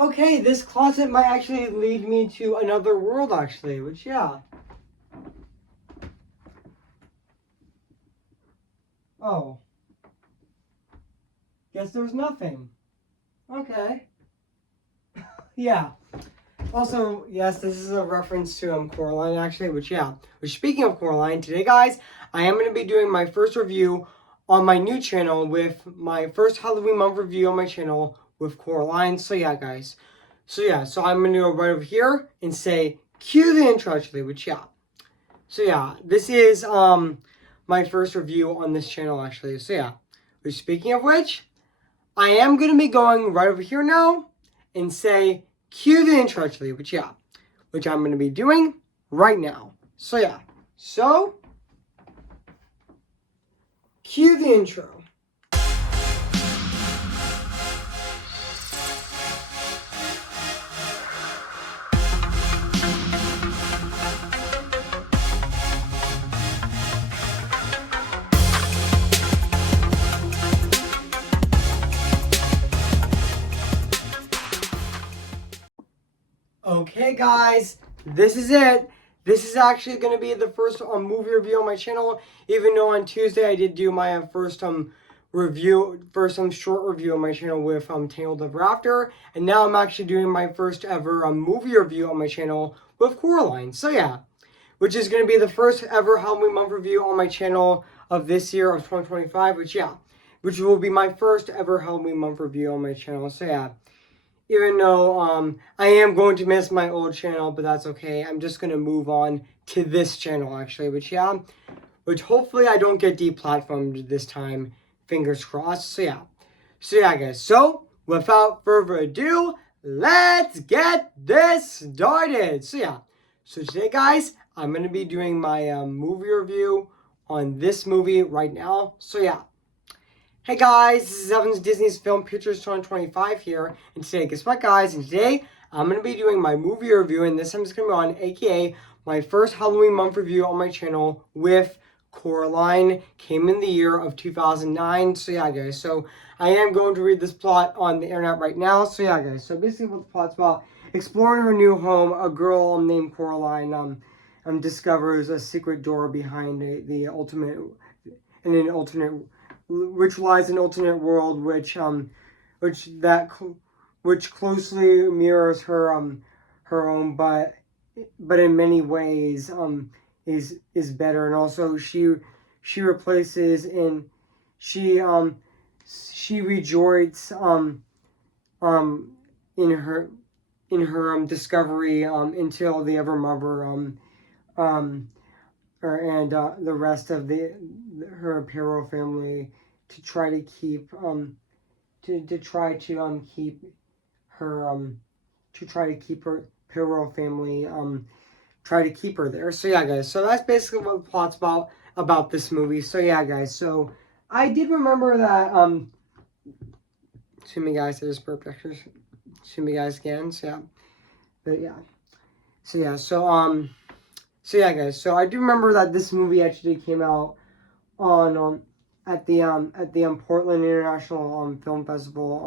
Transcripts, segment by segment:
Okay, this closet might actually lead me to another world, actually, which, yeah. Oh. Guess there's nothing. Okay. Yeah. Also, yes, this is a reference to Coraline, actually, which, yeah. Which, speaking of Coraline, today, guys, I am going to be doing my first review on my new channel with my first Halloween month review on my channel with Coraline. So, yeah, guys. So, yeah, so I'm going to go right over here and say, cue the intro, actually, which, yeah. So, yeah, this is, my first review on this channel, actually. So, yeah. Which, speaking of which, I am going to be going right over here now and say, cue the intro, actually, which, yeah, which I'm going to be doing right now. So, yeah. So, cue the intro. Okay, guys, this is it. This is actually going to be the first movie review on my channel, even though on Tuesday I did do my first short review on my channel with Tangled Ever After, and now I'm actually doing my first ever movie review on my channel with Coraline. So yeah, which is going to be the first ever Halloween month review on my channel of this year of 2025, which will be my first ever Halloween month review on my channel. So yeah. Even though I am going to miss my old channel, but that's okay. I'm just going to move on to this channel, actually, which hopefully I don't get deplatformed this time. Fingers crossed. So, yeah, guys. So, without further ado, let's get this started. So, yeah. So, today, guys, I'm going to be doing my movie review on this movie right now. So, yeah. Hey guys, this is Evan's Disney's Film Pictures 2025 here, and today, guess what guys, and today I'm going to be doing my movie review, and this time it's going to be on, aka, my first Halloween month review on my channel with Coraline, came in the year of 2009, so yeah guys, so I am going to read this plot on the internet right now, so yeah guys, so basically what the plot's about, exploring her new home, a girl named Coraline, discovers a secret door behind the ultimate, in an alternate which lies an alternate world, which closely mirrors her own, but in many ways is better, and also she replaces and she rejoices in her discovery until the Evermother and the rest of her apparel family to try to keep keep her Perot family try to keep her there. So yeah guys, so that's basically what the plot's about this movie. So yeah guys, so I did remember that excuse me guys, I just burped actually. Excuse me guys again. So yeah. But yeah. So yeah, so yeah guys, so I do remember that this movie actually came out on at the Portland International Film Festival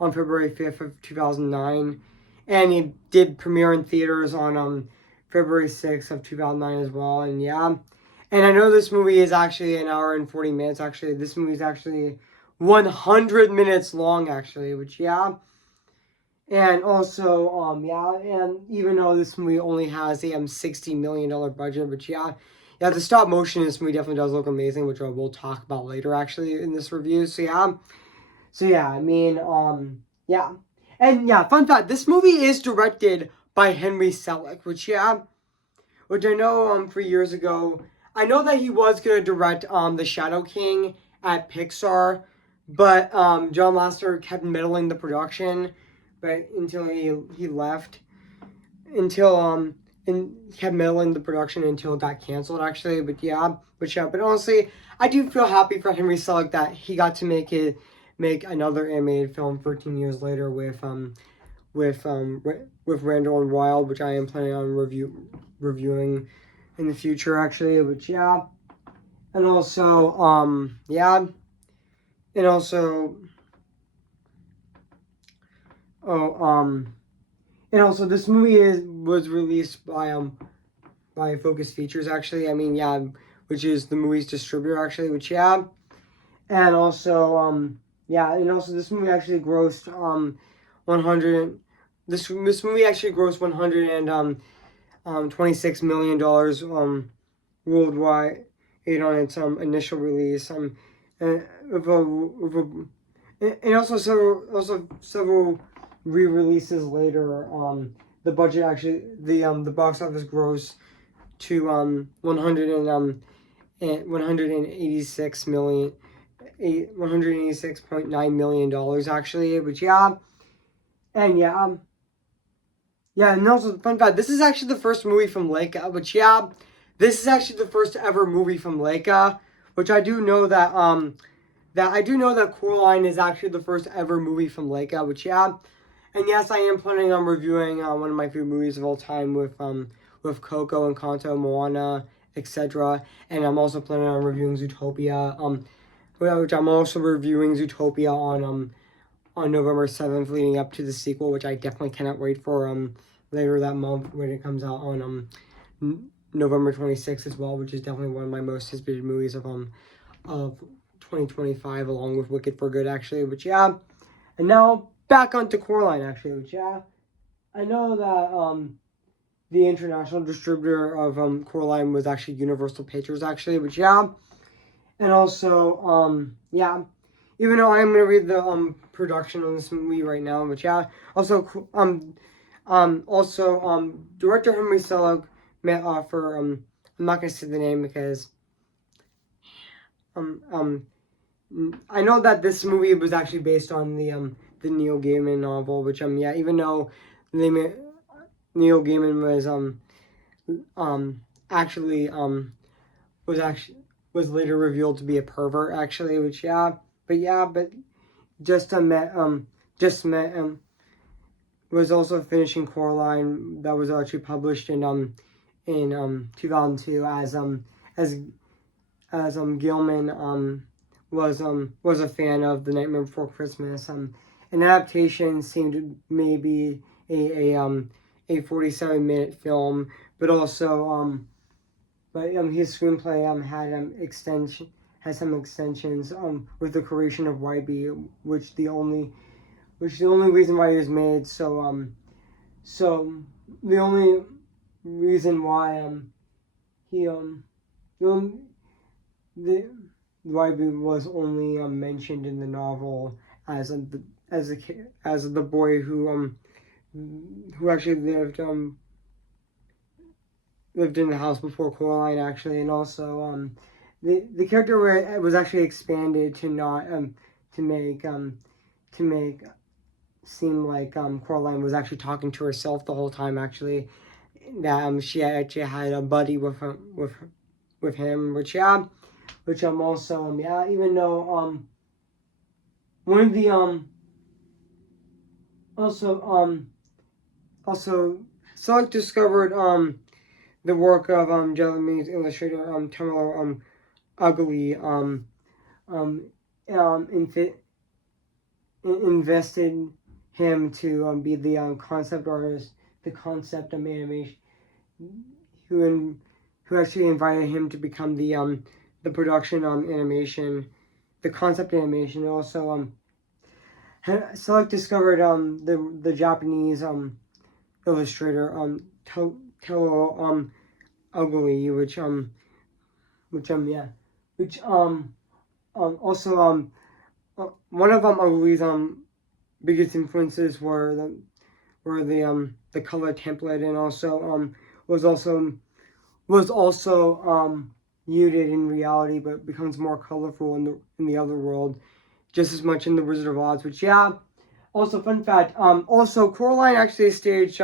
on February 5th of 2009, and it did premiere in theaters on February 6th of 2009 as well. And yeah, and I know this movie is actually an hour and 40 minutes. Actually, this movie is actually 100 minutes long, actually, which yeah. And also, yeah, and even though this movie only has a $60 million budget, but yeah, the stop motion in this movie definitely does look amazing, which I will talk about later actually in this review. So yeah, I mean, yeah, and yeah, fun fact: this movie is directed by Henry Selick, which I know 3 years ago, I know that he was gonna direct The Shadow King at Pixar, but John Lasseter kept meddling the production, but until he left, until and kept meddling the production until it got canceled actually. But honestly, I do feel happy for Henry Selick that he got to make another animated film 13 years later with Randall and Wild, which I am planning on reviewing in the future actually. Which yeah, and also yeah, and also oh and also this movie was released by Focus Features actually. I mean, yeah, which is the movie's distributor actually, which yeah. And also yeah, and also this movie actually grossed 100 this movie actually grossed 100 and $26 million worldwide on its initial release. And, and also several re-releases later. The budget actually the box office gross to 186 million. $186.9 million actually, but yeah, and yeah, yeah, and also fun fact, this is actually the first movie from Laika, which yeah, this is actually the first ever movie from Laika, which I do know that Coraline is actually the first ever movie from Laika, which yeah, and yes, I am planning on reviewing one of my favorite movies of all time with Coco, Encanto, Moana, etc. And I'm also planning on reviewing Zootopia, which I'm also reviewing Zootopia on November 7th, leading up to the sequel, which I definitely cannot wait for later that month when it comes out on November 26th as well, which is definitely one of my most anticipated movies of 2025, along with Wicked for Good actually. Which yeah, and now back onto Coraline actually, which yeah, I know that the international distributor of Coraline was actually Universal Pictures actually, which yeah, and also yeah, even though I'm gonna read the production of this movie right now, which yeah, also director Henry Selick met for I'm not gonna say the name because I know that this movie was actually based on the Neil Gaiman novel, which yeah, even though Neil Gaiman actually was later revealed to be a pervert actually, which yeah, but just met was also finishing Coraline that was actually published in 2002 as Gilman was a fan of The Nightmare Before Christmas. An adaptation seemed maybe a 47-minute film, but also but his screenplay has some extensions with the creation of YB, which the only reason why it was made. So the only reason why he the YB was only mentioned in the novel as as the boy who actually lived in the house before Coraline actually, and also the character was actually expanded to not to make to make seem like Coraline was actually talking to herself the whole time actually, that she actually had a buddy with him, which yeah, which also yeah, even though one of the also Selleck discovered the work of Japanese illustrator Tamaro Ugly invested him to be the concept artist, the concept of animation, who actually invited him to become the production animation, the concept animation. And also Selleck discovered the Japanese illustrator Taro Ugly, yeah, which also one of Ugly's biggest influences were the color template, and also was also muted in reality, but becomes more colorful in the other world, just as much in the Wizard of Oz. Which yeah, also fun fact. Also Coraline actually staged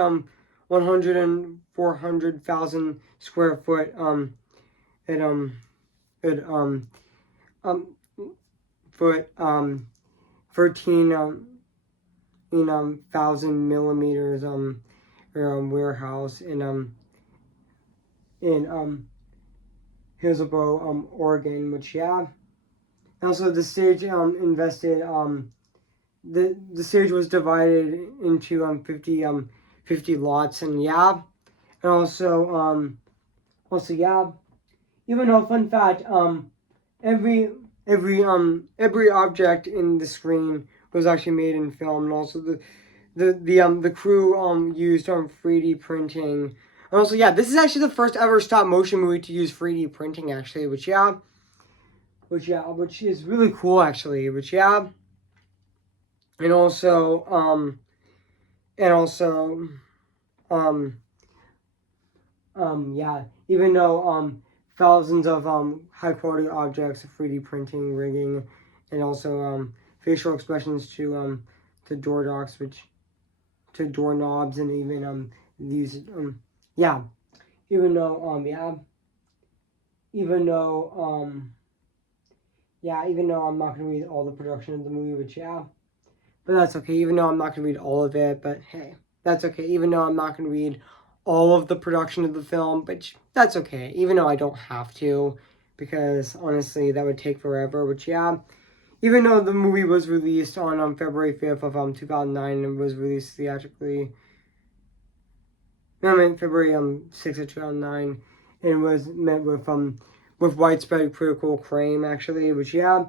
100 and 400,000 square foot at at foot 13 thousand millimeters warehouse in Hillsboro, Oregon, which yeah. Also the stage invested the series was divided into 50 lots, and yeah, and also yeah, even though fun fact, every every object in the screen was actually made in film, and also the crew used 3D printing. And also, yeah, this is actually the first ever stop motion movie to use 3D printing, actually, which is really cool, actually. Which yeah, and also and also um yeah, even though thousands of high quality objects, 3D printing, rigging, and also facial expressions to door docks, which to doorknobs, and even these yeah, even though even though even though I'm not gonna read all the production of the movie, which yeah, but that's okay. Even though I'm not gonna read all of it, but hey, that's okay. Even though I'm not gonna read all of the production of the film, but that's okay. Even though I don't have to, because honestly, that would take forever. Which yeah, even though the movie was released on February 5th of 2009 and was released theatrically. No, I mean February 6th of 2009, and was met with widespread critical acclaim, actually, which yeah,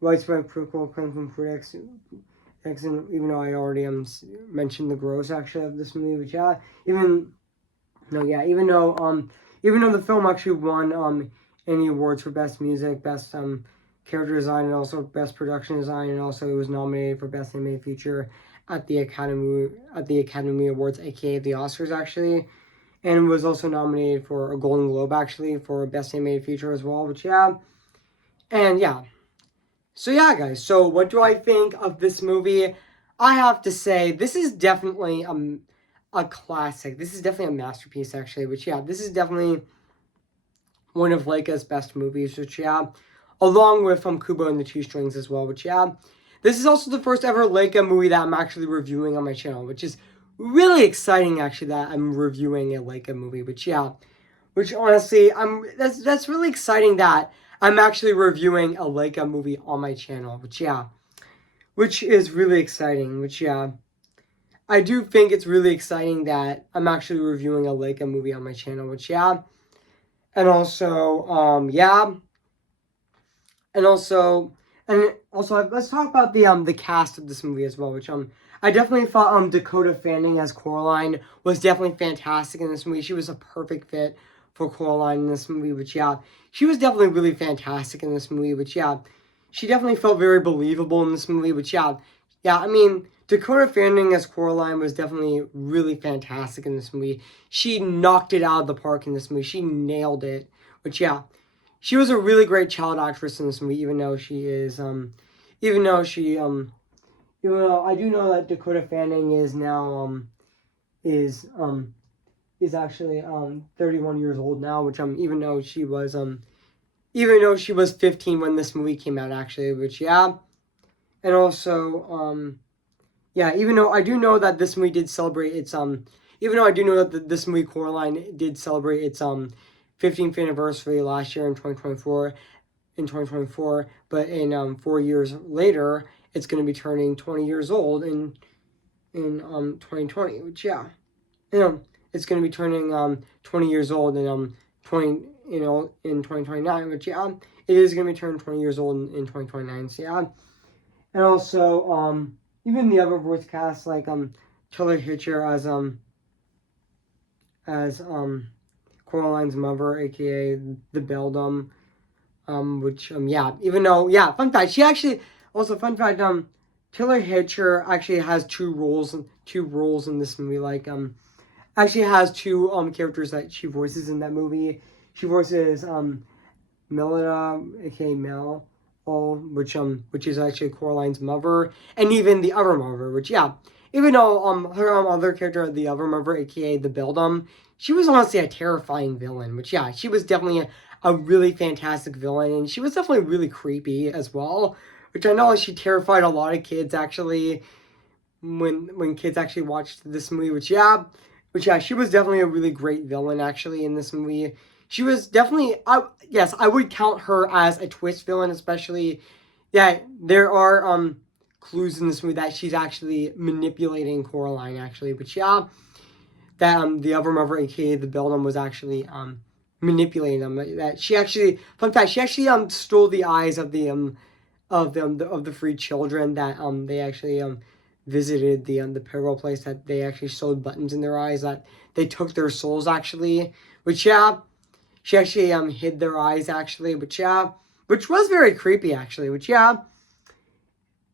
widespread critical acclaim from critics. And even though I already mentioned the gross actually of this movie, which yeah, even though the film actually won any awards for best music, best character design, and also best production design, and also it was nominated for best animated feature at the Academy Awards, aka the Oscars, actually, and was also nominated for a Golden Globe, actually, for best animated feature as well. Which yeah, and yeah. So yeah, guys. So what do I think of this movie? I have to say this is definitely a classic. This is definitely a masterpiece, actually. Which yeah, this is definitely one of Laika's best movies. Which yeah, along with Kubo and the Two Strings as well. Which yeah, this is also the first ever Laika movie that I'm actually reviewing on my channel, which is really exciting. Actually, that I'm reviewing a Laika movie. Which yeah, which honestly, that's really exciting that I'm actually reviewing a Laika movie on my channel. Which yeah, which is really exciting. Which yeah, I do think it's really exciting that I'm actually reviewing a Laika movie on my channel. Which yeah, and also yeah, and also let's talk about the cast of this movie as well. Which I definitely thought Dakota Fanning as Coraline was definitely fantastic in this movie. She was a perfect fit for Coraline in this movie. Which yeah, she was definitely really fantastic in this movie. Which yeah, she definitely felt very believable in this movie. Which yeah, I mean Dakota Fanning as Coraline was definitely really fantastic in this movie. She knocked it out of the park in this movie. She nailed it. Which yeah, she was a really great child actress in this movie, even though she is even though she even though I do know that Dakota Fanning is now is um is actually 31 years old now, which even though she was 15 when this movie came out, actually. Which yeah, and also yeah, even though I do know that this movie did celebrate its even though I do know that this movie Coraline did celebrate its 15th anniversary last year in 2024, but in 4 years later it's going to be turning 20 years old in 2020, which yeah, you know, it's going to be turning 20 years old in 2029, which yeah, it is going to be turning 20 years old in 2029. So yeah, and also even the other voice cast like Taylor Hitcher as Coraline's mother, aka the Beldam, which yeah, even though yeah, fun fact, she actually also fun fact Taylor Hitcher actually has two roles in this movie, like actually has two characters that she voices in that movie. She voices Melida, aka Mel, which is actually Coraline's mother, and even the other mother, which yeah, even though her other character, the other mother, aka the Beldam, she was honestly a terrifying villain. Which yeah, she was definitely a really fantastic villain, and she was definitely really creepy as well. Which I know she terrified a lot of kids actually when kids actually watched this movie. Which yeah, she was definitely a really great villain actually in this movie. She was definitely yes, I would count her as a twist villain, especially yeah, there are clues in this movie that she's actually manipulating Coraline actually, but yeah, that the other mother, aka the Beldam, was actually manipulating them. That she actually, fun fact, she actually stole the eyes of the three children that they actually visited the parallel place, that they actually sewed buttons in their eyes, that they took their souls actually, which yeah, she actually hid their eyes actually, which yeah, which was very creepy actually, which yeah.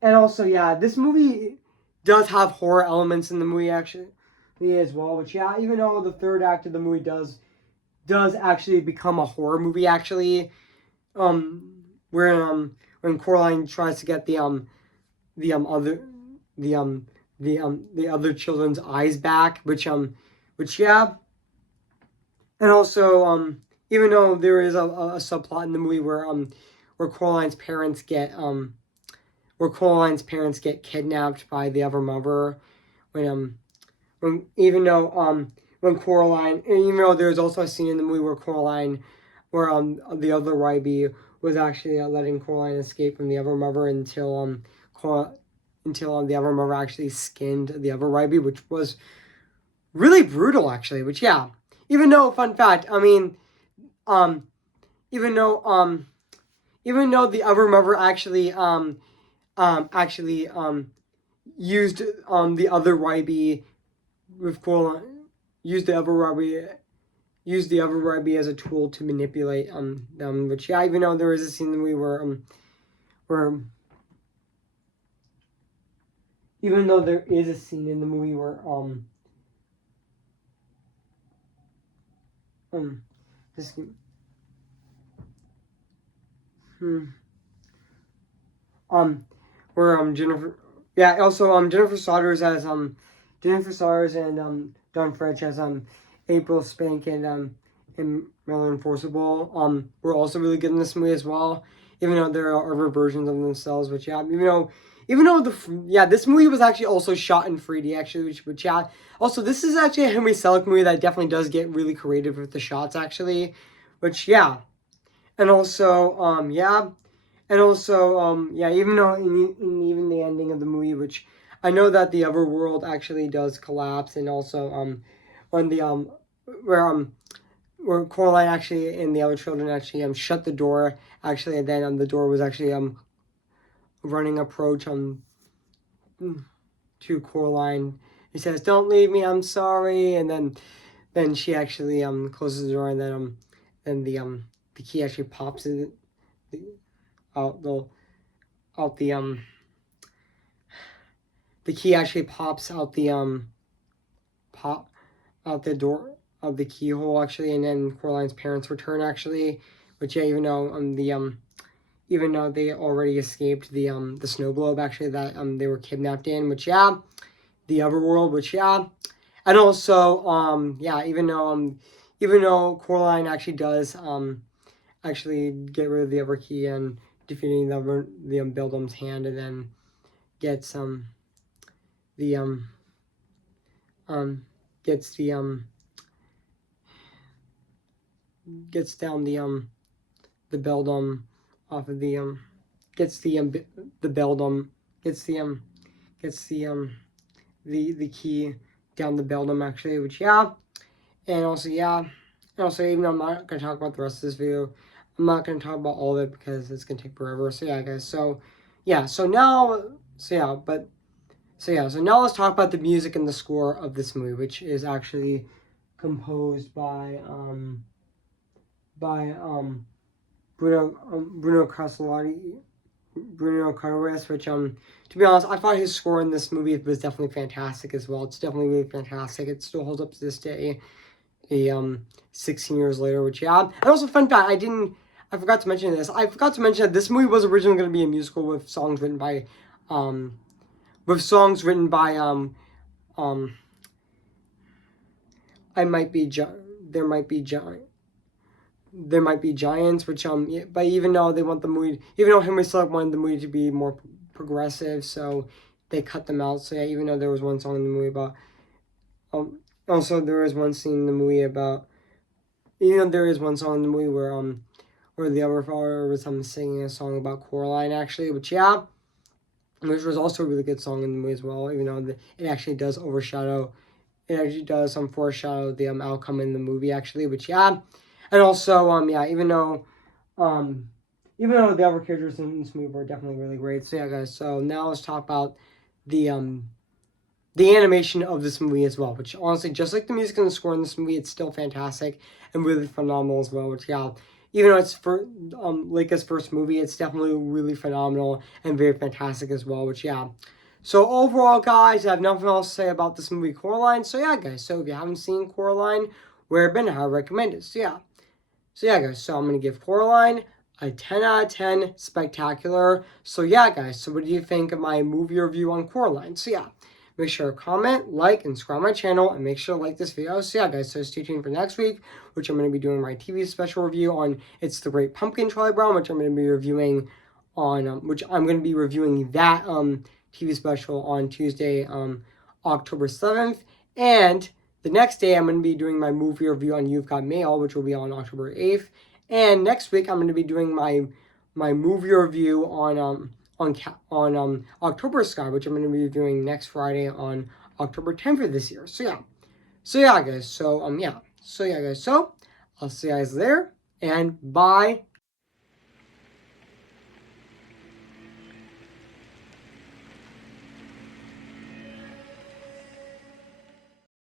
And also, yeah, this movie does have horror elements in the movie actually as well. But yeah, even though the third act of the movie does actually become a horror movie actually, where when Coraline tries to get the other the other children's eyes back, which yeah, and also even though there is a subplot in the movie where Coraline's parents get kidnapped by the other mother, when even though when Coraline, and even though there's also a scene in the movie where Coraline, where the other Ryby was actually letting Coraline escape from the other mother until the other mother actually skinned the other Ryby, which was really brutal actually. Which yeah, even though fun fact, I mean, um, even though even though the other mother actually used the other Ryby with Coraline, used the other Ryby as a tool to manipulate them. Which yeah, even though there is a scene in the movie where even though there is a scene in the movie where this where Jennifer, yeah, also Jennifer Saunders as Jennifer Saunders and Don French as April Spank and Marilyn Forcible were also really good in this movie as well. Even though there are other versions of themselves, which yeah, even though this movie was actually also shot in 3D actually, which yeah, also this is actually a Henry Selick movie that definitely does get really creative with the shots actually, which yeah, and also yeah. And also, yeah, even though in even the ending of the movie, which I know that the other world actually does collapse, and also when the where where Coraline actually and the other children actually shut the door actually, and then the door was actually running approach to Coraline. He says, "Don't leave me, I'm sorry," and then she actually closes the door, and then the key actually pops in out the key actually pops out pop out the door of the keyhole actually, and then Coraline's parents return actually, which yeah, even though they already escaped the snow globe actually that they were kidnapped in, which yeah, the other world, which yeah, and also yeah, even though Coraline actually does actually get rid of the other key and defeating the Beldam's hand, and then gets the gets the gets down the Beldam off of gets the Beldam gets the key down the Beldam actually, which yeah, and also yeah, and also even though I'm not gonna talk about the rest of this video, I'm not gonna talk about all of it because it's gonna take forever. So yeah, guys. So yeah. So now. So yeah. But so yeah. So now let's talk about the music and the score of this movie, which is actually composed by Bruno Castellari. Bruno Carreras, which to be honest, I thought his score in this movie was definitely fantastic as well. It's definitely really fantastic. It still holds up to this day, 16 years later. Which yeah, and also fun fact, I forgot to mention this. I forgot to mention that this movie was originally going to be a musical with songs written by I might be there might be giants, which yeah, but even though they want the movie, even though Henry Selick wanted the movie to be more progressive, so they cut them out. So yeah, even though there was one song in the movie about also there is one scene in the movie about, even though there is one song in the movie where the other father was singing a song about Coraline actually, which yeah, which was also a really good song in the movie as well, even though it actually does overshadow. It actually does foreshadow the outcome in the movie actually, which yeah, and also yeah, even though the other characters in this movie were definitely really great. So yeah, guys. So now let's talk about the the animation of this movie as well, which honestly, just like the music and the score in this movie, it's still fantastic and really phenomenal as well. Which yeah, even though it's for Laika's first movie, it's definitely really phenomenal and very fantastic as well. Which yeah. So overall, guys, I have nothing else to say about this movie, Coraline. So yeah, guys. So if you haven't seen Coraline, where I've been, I recommend it. So yeah. So yeah, guys. So I'm gonna give Coraline a 10 out of 10 spectacular. So yeah, guys. So what do you think of my movie review on Coraline? So yeah. Make sure to comment, like, and subscribe my channel, and make sure to like this video. So yeah, guys, so stay tuned for next week, which I'm going to be doing my TV special review on It's the Great Pumpkin, Charlie Brown, which I'm going to be reviewing on, which I'm going to be reviewing that TV special on Tuesday, October 7th, and the next day I'm going to be doing my movie review on You've Got Mail, which will be on October 8th, and next week I'm going to be doing my movie review on October Sky, which I'm going to be doing next Friday on October 10th of this year. So yeah, guys. So yeah, guys. So I'll see you guys there, and bye